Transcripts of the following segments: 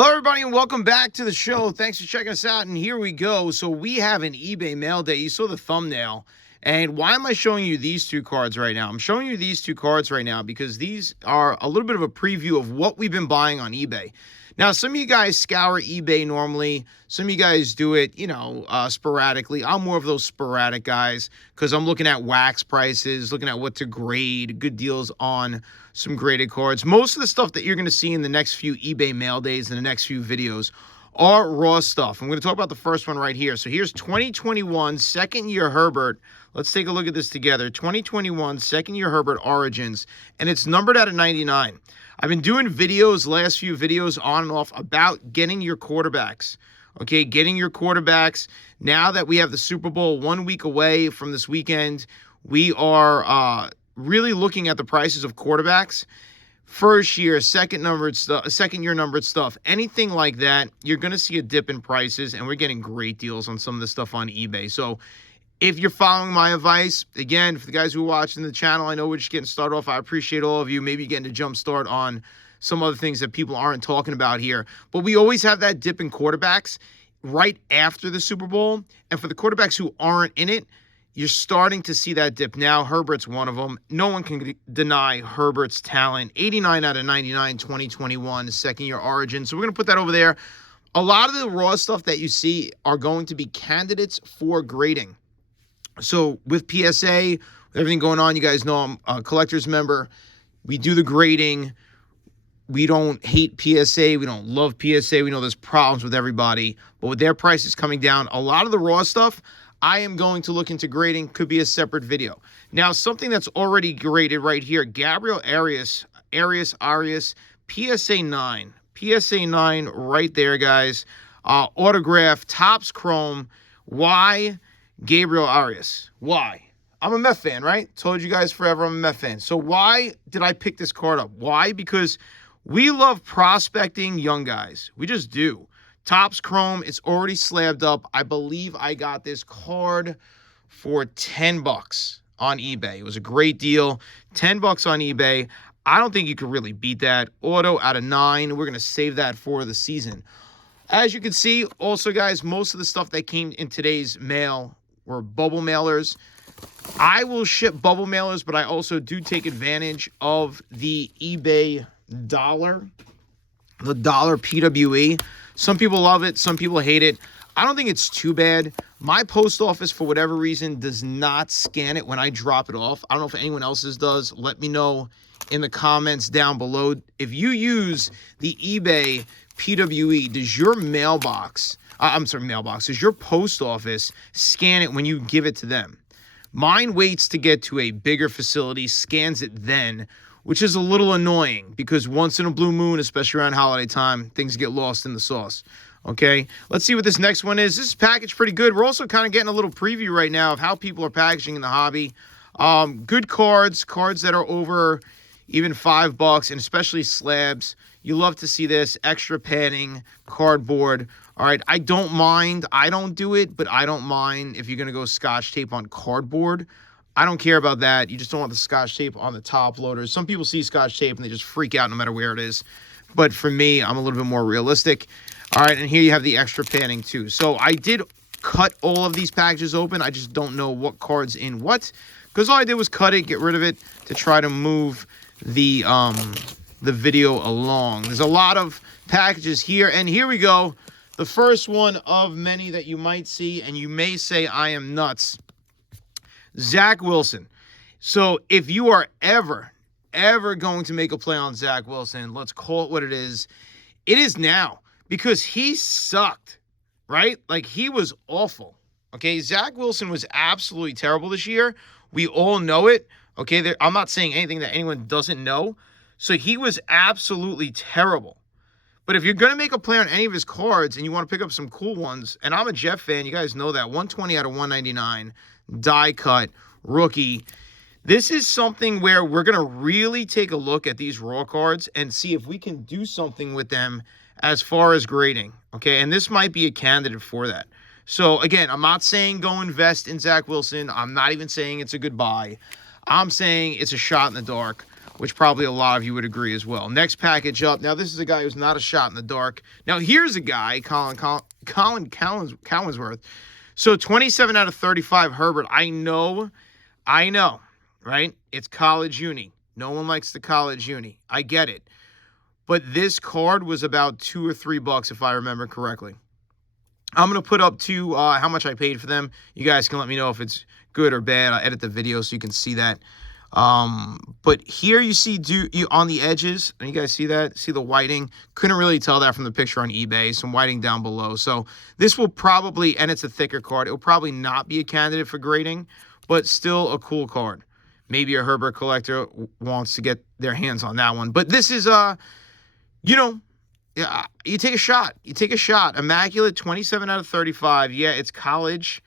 Hello, everybody, and welcome back to the show. Thanks for checking us out, and here we go. So we have an eBay mail day. You saw the thumbnail. And why am I showing you these two cards right now? I'm showing you these two cards right now because these are a little bit of a preview of what we've been buying on eBay. Now, some of you guys scour eBay normally. Some of you guys do it, sporadically. I'm more of those sporadic guys because I'm looking at wax prices, looking at what to grade, good deals on some graded cards. Most of the stuff that you're going to see in the next few eBay mail days and the next few videos are raw stuff. I'm going to talk about the first one right here. So here's 2021 second-year Herbert. Let's take a look at this together. 2021 second-year Herbert Origins, and it's numbered out of 99. I've been doing videos, last few videos on and off, about getting your quarterbacks. Okay, getting your quarterbacks. Now that we have the Super Bowl 1 week away from this weekend, we are really looking at the prices of quarterbacks. First year, second year numbered stuff, anything like that, you're going to see a dip in prices, and we're getting great deals on some of the stuff on eBay. So if you're following my advice, again, for the guys who are watching the channel, I know we're just getting started off. I appreciate all of you. Maybe getting a jump start on some other things that people aren't talking about here. But we always have that dip in quarterbacks right after the Super Bowl. And for the quarterbacks who aren't in it, you're starting to see that dip now. Herbert's one of them. No one can deny Herbert's talent. 89 out of 99, 2021, second-year Origin. So we're going to put that over there. A lot of the raw stuff that you see are going to be candidates for grading. So with PSA, with everything going on, you guys know I'm a collector's member. We do the grading. We don't hate PSA. We don't love PSA. We know there's problems with everybody. But with their prices coming down, a lot of the raw stuff, I am going to look into grading. Could be a separate video. Now, something that's already graded right here, Gabriel Arias, PSA 9. PSA 9 right there, guys. Autograph, Topps Chrome. Why Gabriel Arias? Why? I'm a Met fan, right? Told you guys forever I'm a Met fan. So why did I pick this card up? Why? Because we love prospecting young guys. We just do. Topps Chrome, it's already slabbed up. I believe I got this card for $10 on eBay. It was a great deal. $10 on eBay. I don't think you could really beat that. Auto out of 9. We're going to save that for the season. As you can see, also, guys, most of the stuff that came in today's mail were bubble mailers. I will ship bubble mailers, but I also do take advantage of the eBay dollar, the dollar PWE. Some people love it. Some people hate it. I don't think it's too bad. My post office, for whatever reason, does not scan it when I drop it off. I don't know if anyone else's does. Let me know in the comments down below. If you use the eBay PWE, does your does your post office scan it when you give it to them? Mine waits to get to a bigger facility, scans it then, which is a little annoying because once in a blue moon, especially around holiday time, things get lost in the sauce. Okay, let's see what this next one is. This is packaged pretty good. We're also kind of getting a little preview right now of how people are packaging in the hobby. Good cards that are over even $5, and especially slabs. You love to see this. Extra padding, cardboard. All right, I don't mind. I don't do it, but I don't mind if you're going to go Scotch tape on cardboard. I don't care about that. You just don't want the Scotch tape on the top loaders. Some people see Scotch tape and they just freak out no matter where it is. But for me, I'm a little bit more realistic. All right, and here you have the extra padding too. So I did cut all of these packages open. I just don't know what card's in what, because all I did was cut it, get rid of it to try to move the video along. There's a lot of packages here, and here we go. The first one of many that you might see, and you may say I am nuts. Zach Wilson. So if you are ever going to make a play on Zach Wilson, let's call it what it is now, because he sucked, right? Like, he was awful. Okay, Zach Wilson was absolutely terrible this year. We all know it. Okay, I'm not saying anything that anyone doesn't know. So he was absolutely terrible. But if you're going to make a play on any of his cards and you want to pick up some cool ones, and I'm a Jet fan, you guys know that, 120 out of 199, die cut, rookie. This is something where we're going to really take a look at these raw cards and see if we can do something with them as far as grading. Okay, and this might be a candidate for that. So, again, I'm not saying go invest in Zach Wilson. I'm not even saying it's a good buy. I'm saying it's a shot in the dark. which probably a lot of you would agree as well. Next package up. Now, this is a guy who's not a shot in the dark. Now, here's a guy, Colin Collinsworth. So, 27 out of 35, Herbert. I know, right? It's college uni. No one likes the college uni. I get it. But this card was about $2 or $3, if I remember correctly. I'm going to put up how much I paid for them. You guys can let me know if it's good or bad. I'll edit the video so you can see that. But here you see on the edges, and you guys see that? See the whiting? Couldn't really tell that from the picture on eBay. Some whiting down below. So this will probably, and it's a thicker card, it will probably not be a candidate for grading, but still a cool card. Maybe a Herbert collector wants to get their hands on that one. But this is, you know, yeah, you take a shot. You take a shot. Immaculate, 27 out of 35. Yeah, it's college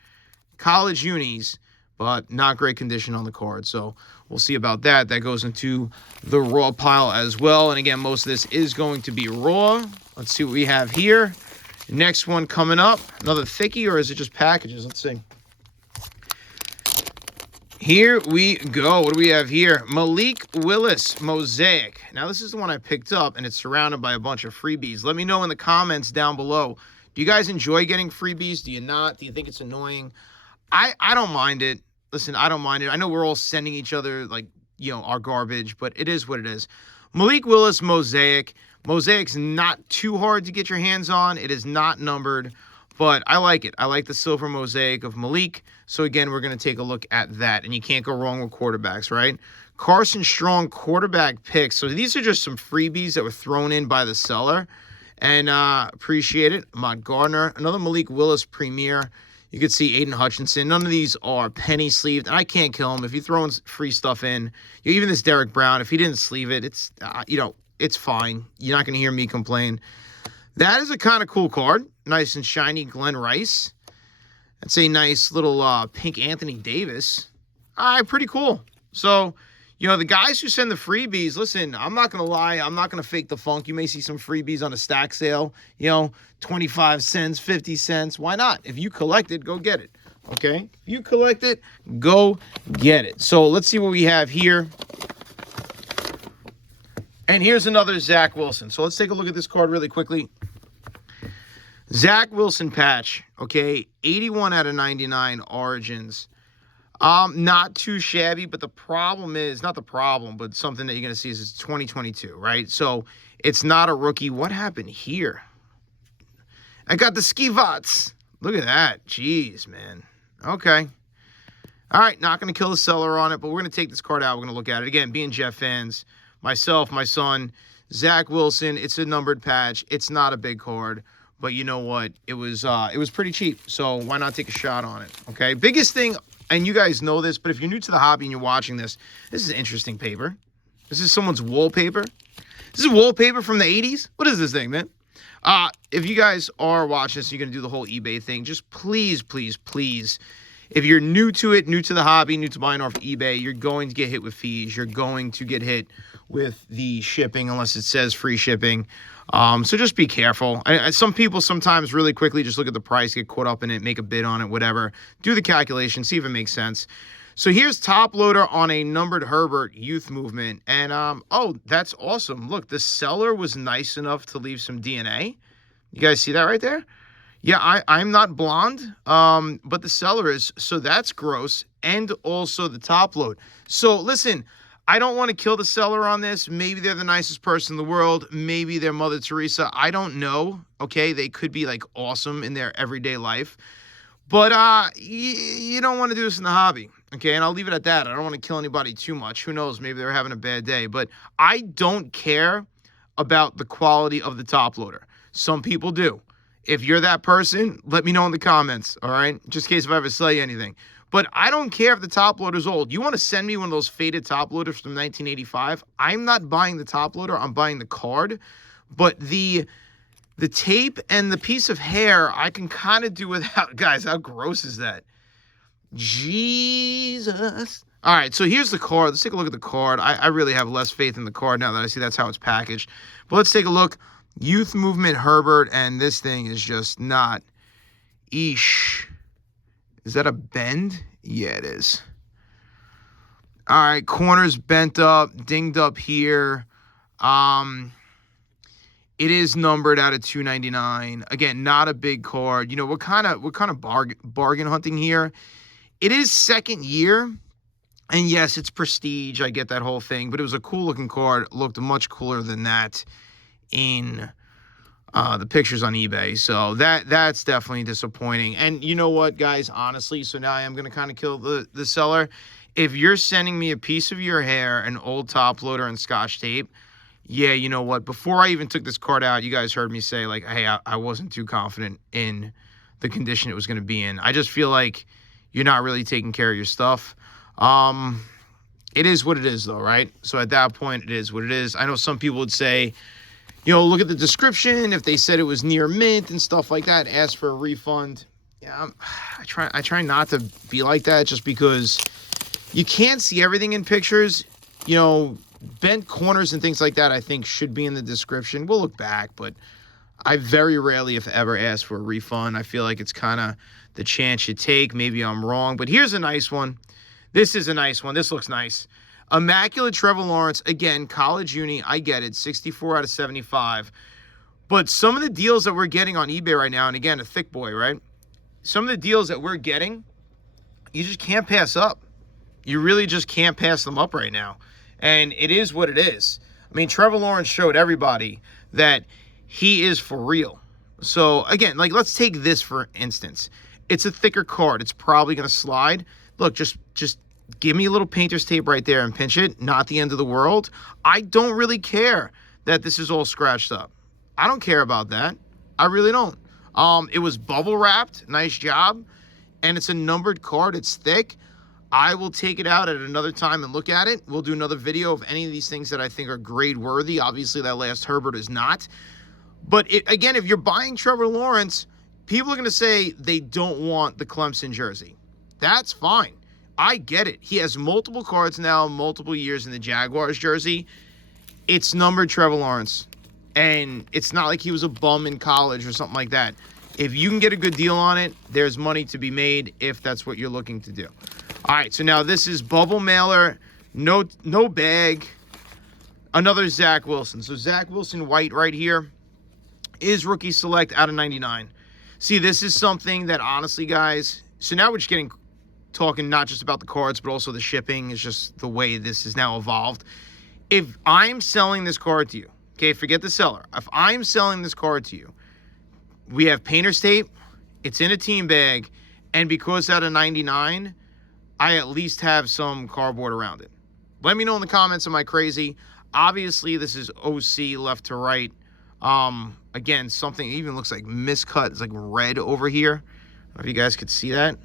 unis, but not great condition on the card. So we'll see about that. That goes into the raw pile as well. And again, most of this is going to be raw. Let's see what we have here. Next one coming up. Another thickie, or is it just packages? Let's see. Here we go. What do we have here? Malik Willis Mosaic. Now, this is the one I picked up, and it's surrounded by a bunch of freebies. Let me know in the comments down below. Do you guys enjoy getting freebies? Do you not? Do you think it's annoying? I don't mind it. Listen, I don't mind it. I know we're all sending each other, like, you know, our garbage, but it is what it is. Malik Willis Mosaic. Mosaic's not too hard to get your hands on. It is not numbered, but I like it. I like the silver mosaic of Malik. So, again, we're going to take a look at that. And you can't go wrong with quarterbacks, right? Carson Strong quarterback picks. So, these are just some freebies that were thrown in by the seller. And appreciate it. Ahmad Gardner. Another Malik Willis Premier. You could see Aiden Hutchinson. None of these are penny sleeved. And I can't kill him. If you're throwing free stuff in, even this Derek Brown, if he didn't sleeve it, it's, it's fine. You're not going to hear me complain. That is a kind of cool card. Nice and shiny Glenn Rice. That's a nice little pink Anthony Davis. All right, pretty cool. So, you know, the guys who send the freebies, listen, I'm not going to lie. I'm not going to fake the funk. You may see some freebies on a stack sale, 25 cents, 50 cents. Why not? If you collect it, go get it. Okay? If you collect it, go get it. So let's see what we have here. And here's another Zach Wilson. So let's take a look at this card really quickly. Zach Wilson patch, okay, 81 out of 99 Origins. Not too shabby, but the problem is, not the problem, but something that you're going to see is it's 2022, right? So it's not a rookie. What happened here? I got the Skivats. Look at that. Jeez, man. Okay. All right, not going to kill the seller on it, but we're going to take this card out. We're going to look at it. Again, being Jet fans, myself, my son, Zach Wilson, it's a numbered patch. It's not a big card. But you know what? It was pretty cheap, so why not take a shot on it, okay? Biggest thing, and you guys know this, but if you're new to the hobby and you're watching this, this is interesting paper. This is someone's wallpaper. This is wallpaper from the 80s. What is this thing, man? If you guys are watching this, you're going to do the whole eBay thing, just please, please, please, if you're new to it, new to the hobby, new to buying off eBay, you're going to get hit with fees. You're going to get hit with the shipping unless it says free shipping. So just be careful. Some people sometimes really quickly just look at the price, get caught up in it, make a bid on it, whatever. Do the calculation, see if it makes sense. So here's top loader on a numbered Herbert youth movement. And, oh, that's awesome. Look, the seller was nice enough to leave some DNA. You guys see that right there? Yeah, I'm not blonde, but the seller is. So that's gross. And also the top load. So listen, I don't want to kill the seller on this. Maybe they're the nicest person in the world. Maybe they're Mother Teresa. I don't know. Okay, they could be like awesome in their everyday life. But you don't want to do this in the hobby. Okay, and I'll leave it at that. I don't want to kill anybody too much. Who knows? Maybe they're having a bad day. But I don't care about the quality of the top loader. Some people do. If you're that person, let me know in the comments, all right? Just in case if I ever sell you anything. But I don't care if the top loader's old. You want to send me one of those faded top loaders from 1985? I'm not buying the top loader. I'm buying the card. But the tape and the piece of hair, I can kind of do without. Guys, how gross is that? Jesus. All right, so here's the card. Let's take a look at the card. I really have less faith in the card now that I see that's how it's packaged. But let's take a look. Youth Movement Herbert, and this thing is just not. Eesh. Is that a bend? Yeah, it is. All right, corners bent up, dinged up here. It is numbered out of 299. Again, not a big card. You know, we're kind of bargain hunting here. It is second year, and yes, it's prestige. I get that whole thing, but it was a cool looking card. It looked much cooler than that in the pictures on eBay. So that's definitely disappointing. And you know what, guys? Honestly, so now I am going to kind of kill the seller. If you're sending me a piece of your hair, an old top loader, and Scotch tape, yeah, you know what? Before I even took this card out, you guys heard me say, like, hey, I wasn't too confident in the condition it was going to be in. I just feel like you're not really taking care of your stuff. It is what it is, though, right? So at that point, it is what it is. I know some people would say, you know, look at the description. If they said it was near mint and stuff like that, ask for a refund. Yeah, I try not to be like that just because you can't see everything in pictures. You know, bent corners and things like that, I think, should be in the description. We'll look back, but I very rarely, if ever, ask for a refund. I feel like it's kind of the chance you take. Maybe I'm wrong, but here's a nice one. This is a nice one. This looks nice. Immaculate Trevor Lawrence. Again, college uni. I get it. 64 out of 75. But some of the deals that we're getting on eBay right now, and again, a thick boy, right? Some of the deals that we're getting, you just can't pass up. You really just can't pass them up right now. And it is what it is. I mean, Trevor Lawrence showed everybody that he is for real. So, again, like, let's take this for instance. It's a thicker card. It's probably going to slide. Look, just give me a little painter's tape right there and pinch it. Not the end of the world. I don't really care that this is all scratched up. I don't care about that. I really don't. It was bubble wrapped. Nice job. And it's a numbered card. It's thick. I will take it out at another time and look at it. We'll do another video of any of these things that I think are grade worthy. Obviously, that last Herbert is not. But again, if you're buying Trevor Lawrence, people are going to say they don't want the Clemson jersey. That's fine. I get it. He has multiple cards now, multiple years in the Jaguars jersey. It's numbered Trevor Lawrence. And it's not like he was a bum in college or something like that. If you can get a good deal on it, there's money to be made if that's what you're looking to do. All right, so now this is bubble mailer, no bag, another Zach Wilson. So Zach Wilson white right here is rookie select out of 99. See, this is something that honestly, guys, so now we're just talking not just about the cards, but also the shipping. Is just the way this is now evolved. If I'm selling this card to you, okay, forget the seller. If I'm selling this card to you, we have painter's tape, it's in a team bag, and because out of 99, I at least have some cardboard around it. Let me know in the comments, am I crazy? Obviously, this is OC left to right. Again, something even looks like miscut. It's like red over here. I don't know if you guys could see that.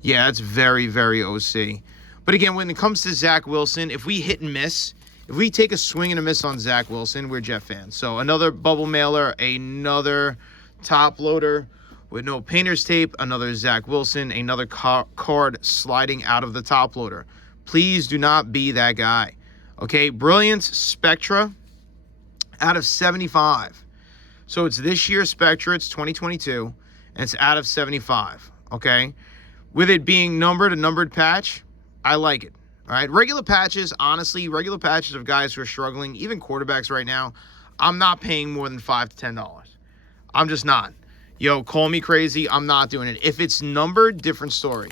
Yeah, it's very, very OC. But again, when it comes to Zach Wilson, if we hit and miss, if we take a swing and a miss on Zach Wilson, we're Jet fans. So another bubble mailer, another top loader with no painter's tape, another Zach Wilson, another card sliding out of the top loader. Please do not be that guy. Okay, Brilliance Spectra out of 75. So it's this year's Spectra, it's 2022, and it's out of 75, okay? With it being numbered, a numbered patch, I like it. All right, regular patches, honestly, regular patches of guys who are struggling, even quarterbacks right now, I'm not paying more than $5 to $10. I'm just not. Yo, call me crazy, I'm not doing it. If it's numbered, different story.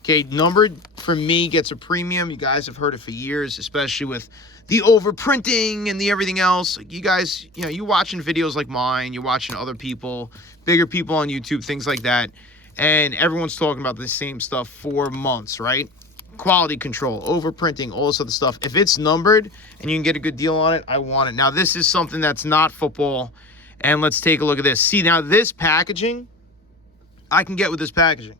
Okay, numbered for me gets a premium. You guys have heard it for years, especially with the overprinting and the everything else. You guys, you know, you watching videos like mine, you're watching other people, bigger people on YouTube, things like that, and everyone's talking about the same stuff for months, right? Quality control, overprinting, all this other stuff. If it's numbered and you can get a good deal on it, I want it. Now, this is something that's not football, and let's take a look at this. See, now this packaging, I can get with this packaging.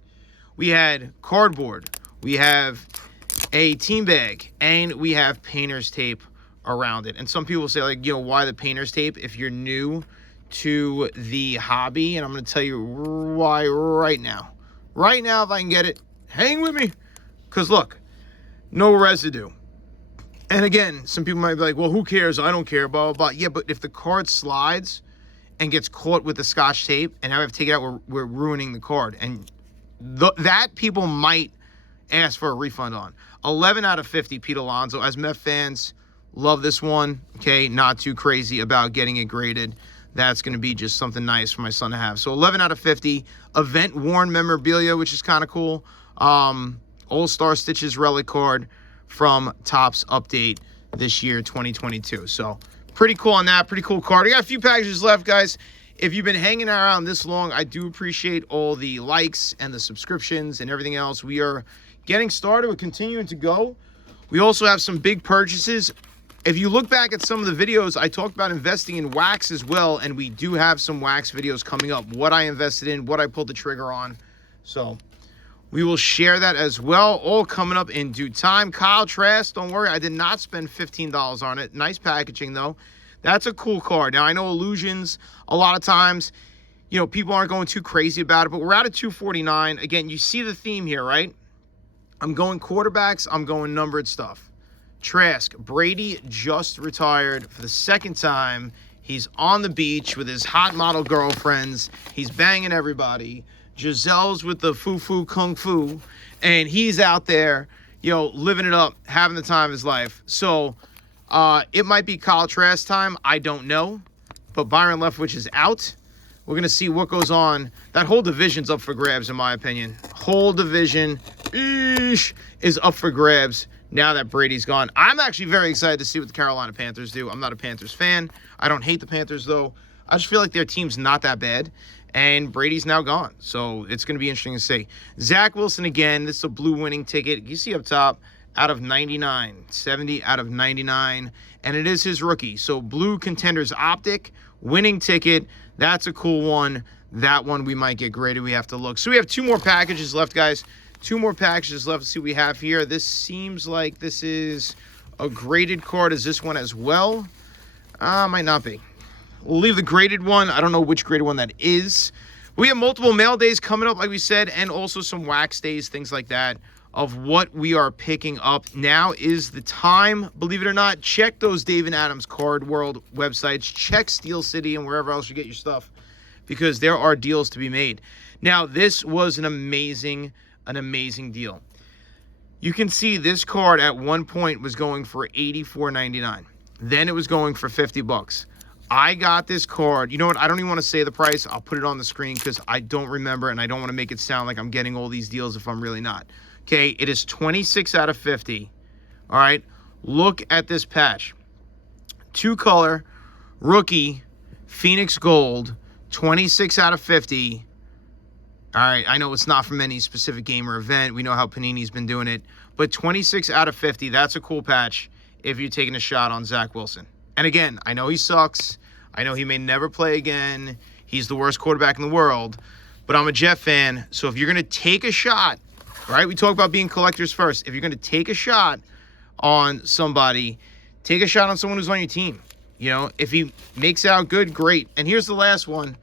We had cardboard, we have a team bag, and we have painter's tape around it. And some people say, like, you know, why the painter's tape if you're new to the hobby? And I'm going to tell you why right now. Right now, if I can get it, hang with me. Because, look, no residue. And again, some people might be like, well, who cares? I don't care, blah, blah, blah. Yeah, but if the card slides and gets caught with the Scotch tape, and now we have to take it out, we're ruining the card. And that people might ask for a refund on. 11 out of 50, Pete Alonso. As Met fans, love this one. Okay, not too crazy about getting it graded. That's going to be just something nice for my son to have. So 11 out of 50. Event worn memorabilia, which is kind of cool. All-Star Stitches relic card from Topps Update this year, 2022. So pretty cool on that. Pretty cool card. I got a few packages left, guys. If you've been hanging around this long, I do appreciate all the likes and the subscriptions and everything else. We are getting started. We're continuing to go. We also have some big purchases. If you look back at some of the videos, I talked about investing in wax as well, and we do have some wax videos coming up. What I invested in, what I pulled the trigger on. So we will share that as well, all coming up in due time. Kyle Trask, don't worry, I did not spend $15 on it. Nice packaging, though. That's a cool card. Now, I know Illusions, a lot of times, you know, people aren't going too crazy about it, but we're out at $249. Again, you see the theme here, right? I'm going quarterbacks. I'm going numbered stuff. Trask, Brady just retired for the second time. He's on the beach with his hot model girlfriends. He's banging everybody. Giselle's with the foo-foo kung fu. And he's out there, you know, living it up, having the time of his life. So it might be Kyle Trask time. I don't know. But Byron Leftwich is out. We're going to see what goes on. That whole division's up for grabs, in my opinion. Whole division is up for grabs now that Brady's gone. I'm actually very excited to see what the Carolina Panthers do. I'm not a Panthers fan. I don't hate the Panthers, though. I just feel like their team's not that bad. And Brady's now gone. So it's going to be interesting to see. Zach Wilson again. This is a blue winning ticket. You see up top, out of 99. 70 out of 99. And it is his rookie. So blue contenders optic, winning ticket. That's a cool one. That one we might get graded. We have to look. So we have 2 more packages left, guys. 2 more packages left to see what we have here. This seems like this is a graded card. Is this one as well? Might not be. We'll leave the graded one. I don't know which graded one that is. We have multiple mail days coming up, like we said, and also some wax days, things like that, of what we are picking up. Now is the time, believe it or not. Check those Dave and Adams Card World websites. Check Steel City and wherever else you get your stuff, because there are deals to be made. Now, this was an amazing deal. You can see this card at one point was going for $84.99. Then it was going for $50. I got this card. You know what? I don't even want to say the price. I'll put it on the screen because I don't remember, and I don't want to make it sound like I'm getting all these deals if I'm really not. Okay, it is 26 out of 50. All right, look at this patch. 2-color, rookie, Phoenix Gold, 26 out of 50. All right, I know it's not from any specific game or event. We know how Panini's been doing it. But 26 out of 50, that's a cool patch if you're taking a shot on Zach Wilson. And again, I know he sucks. I know he may never play again. He's the worst quarterback in the world. But I'm a Jet fan, so if you're going to take a shot, right? We talk about being collectors first. If you're going to take a shot on somebody, take a shot on someone who's on your team. You know, if he makes out good, great. And here's the last one.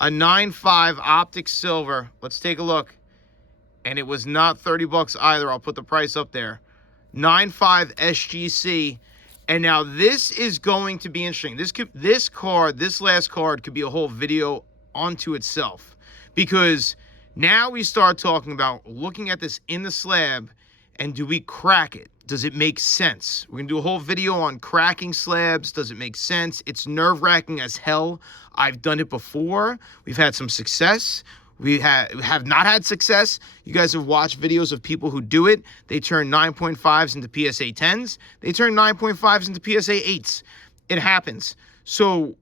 A 9.5 Optic Silver. Let's take a look. And it was not $30 either. I'll put the price up there. 9.5 SGC. And now this is going to be interesting. This last card could be a whole video onto itself. Because now we start talking about looking at this in the slab, and do we crack it? Does it make sense? We're going to do a whole video on cracking slabs. Does it make sense? It's nerve-wracking as hell. I've done it before. We've had some success. We have not had success. You guys have watched videos of people who do it. They turn 9.5s into PSA 10s. They turn 9.5s into PSA 8s. It happens. So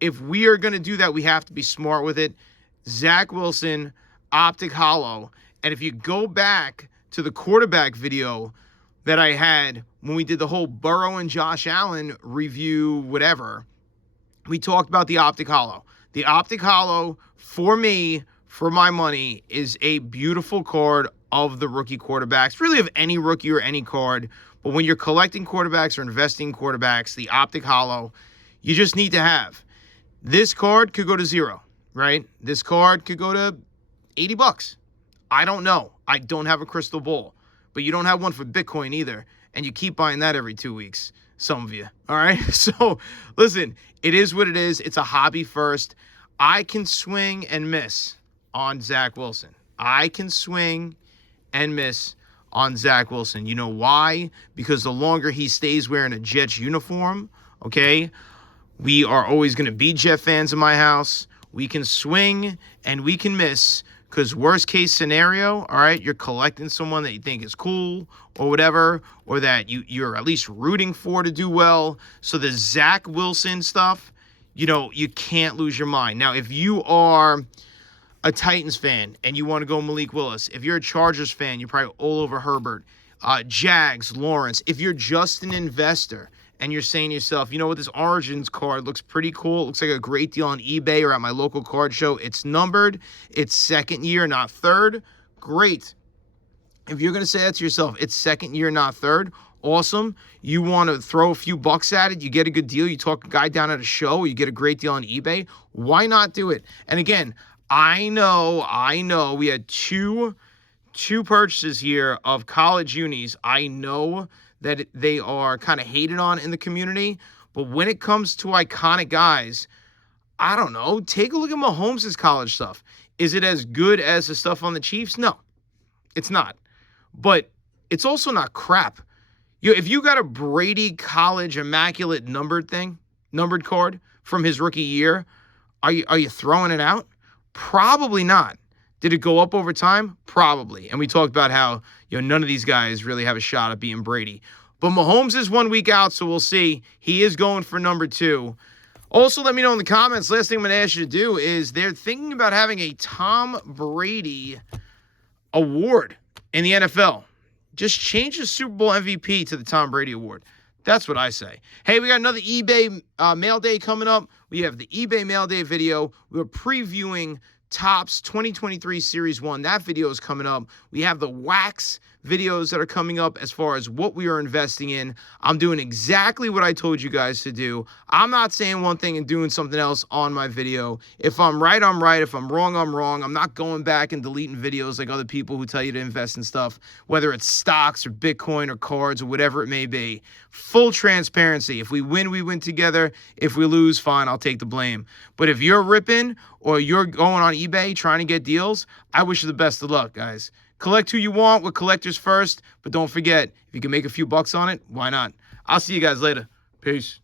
if we are going to do that, we have to be smart with it. Zach Wilson, Optic Hollow. And if you go back to the quarterback video that I had when we did the whole Burrow and Josh Allen review, whatever, we talked about the Optic Hollow. The Optic Hollow, for me, for my money, is a beautiful card of the rookie quarterbacks, really of any rookie or any card. But when you're collecting quarterbacks or investing in quarterbacks, the Optic Hollow, you just need to have. This card could go to $0, right? This card could go to $80. I don't know. I don't have a crystal ball. But you don't have one for Bitcoin either. And you keep buying that every 2 weeks. Some of you. All right? So, listen, it is what it is. It's a hobby first. I can swing and miss on Zach Wilson. I can swing and miss on Zach Wilson. You know why? Because the longer he stays wearing a Jets uniform, okay, we are always going to be Jet fans in my house. We can swing and we can miss, because worst case scenario, all right, you're collecting someone that you think is cool or whatever, or that you're at least rooting for to do well. So the Zach Wilson stuff, you know, you can't lose your mind. Now, if you are a Titans fan and you want to go Malik Willis, if you're a Chargers fan, you're probably all over Herbert. Jags, Lawrence. If you're just an investor and you're saying to yourself, you know what, this Origins card looks pretty cool. It looks like a great deal on eBay or at my local card show. It's numbered. It's second year, not third. Great. If you're going to say that to yourself, it's second year, not third. Awesome. You want to throw a few bucks at it. You get a good deal. You talk a guy down at a show. You get a great deal on eBay. Why not do it? And again, I know we had two purchases here of college unis. I know that they are kind of hated on in the community, but when it comes to iconic guys, I don't know. Take a look at Mahomes' college stuff. Is it as good as the stuff on the Chiefs? No, it's not. But it's also not crap. If you got a Brady college immaculate numbered card from his rookie year, are you throwing it out? Probably not. Did it go up over time? Probably. And we talked about how, none of these guys really have a shot at being Brady. But Mahomes is 1 week out, so we'll see. He is going for number 2. Also, let me know in the comments. Last thing I'm going to ask you to do is they're thinking about having a Tom Brady award in the NFL. Just change the Super Bowl MVP to the Tom Brady award. That's what I say. Hey, we got another eBay Mail Day coming up. We have the eBay Mail Day video. We're previewing Topps 2023 Series 1. That video is coming up. We have the wax videos that are coming up as far as what we are investing in. I'm doing exactly what I told you guys to do. I'm not saying one thing and doing something else on my video. If I'm right, I'm right. If I'm wrong, I'm wrong. I'm not going back and deleting videos like other people who tell you to invest in stuff, whether it's stocks or Bitcoin or cards or whatever it may be. Full transparency. If we win, we win together. If we lose, fine, I'll take the blame. But if you're ripping or you're going on eBay trying to get deals, I wish you the best of luck, guys. Collect who you want with collectors first, but don't forget, if you can make a few bucks on it, why not? I'll see you guys later. Peace.